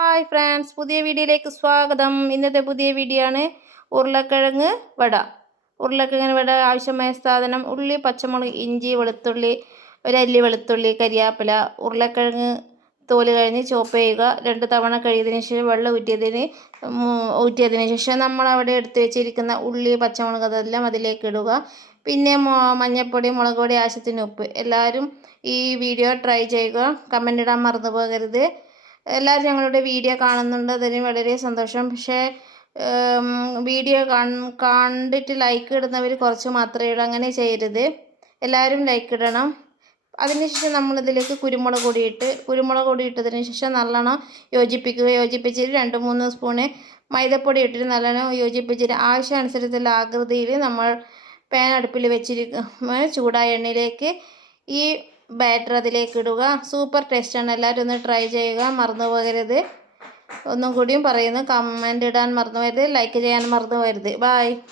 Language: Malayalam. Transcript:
ഹായ് ഫ്രണ്ട്സ്, പുതിയ വീഡിയോയിലേക്ക് സ്വാഗതം. ഇന്നത്തെ പുതിയ വീഡിയോ ആണ് ഉരുളക്കിഴങ്ങ് വട. ഉരുളക്കിഴങ്ങ് വട ആവശ്യമായ സാധനം: ഉള്ളി, പച്ചമുളക്, ഇഞ്ചി, വെളുത്തുള്ളി, ഒരല്ലി വെളുത്തുള്ളി, കരിയാപ്പില. ഉരുളക്കിഴങ്ങ് തോല് കഴിഞ്ഞ് ചോപ്പ് ചെയ്യുക. 2 തവണ കഴുകിയതിന് ശേഷം വെള്ളം ഊറ്റിയതിന് ശേഷം നമ്മൾ അവിടെ എടുത്ത് വെച്ചിരിക്കുന്ന ഉള്ളി, പച്ചമുളക് അതെല്ലാം അതിലേക്ക് ഇടുക. പിന്നെ മഞ്ഞൾപ്പൊടി, മുളക് പൊടി, ആവശ്യത്തിന് ഉപ്പ്. എല്ലാവരും ഈ വീഡിയോ ട്രൈ ചെയ്യുക. കമൻ്റ് ഇടാൻ മറന്നു പോകരുത്. എല്ലാവരും ഞങ്ങളുടെ വീഡിയോ കാണുന്നുണ്ട്, അതിന് വളരെ സന്തോഷം. പക്ഷേ വീഡിയോ കണ്ടിട്ട് ലൈക്ക് ഇടുന്നവർ കുറച്ച് മാത്രമേ ഇടൂ. അങ്ങനെ ചെയ്യരുത്, എല്ലാവരും ലൈക്ക് ഇടണം. അതിനുശേഷം നമ്മളിതിലേക്ക് കുരുമുളക് പൊടി ഇട്ടതിന് ശേഷം നല്ലോണം യോജിപ്പിക്കുക. യോജിപ്പിച്ചിട്ട് 2-3 സ്പൂണ് മൈദപ്പൊടി ഇട്ടിട്ട് നല്ലോണം യോജിപ്പിച്ചിട്ട് ആവശ്യാനുസരണത്തിലുള്ള ആകൃതിയിൽ നമ്മൾ പാൻ അടുപ്പിൽ വെച്ചിരിക്കുന്ന ചൂടായ എണ്ണയിലേക്ക് ഈ ബാറ്റർ അതിലേക്ക് ഇടുക. സൂപ്പർ ടേസ്റ്റാണ്. എല്ലാവരും ഒന്ന് ട്രൈ ചെയ്യുക, മറന്നു പോകരുത്. ഒന്നും കൂടിയും പറയുന്നു, കമൻ്റ് ഇടാൻ മറന്നു പോകരുത്, ലൈക്ക് ചെയ്യാൻ മറന്നു പോകരുത്. ബൈ.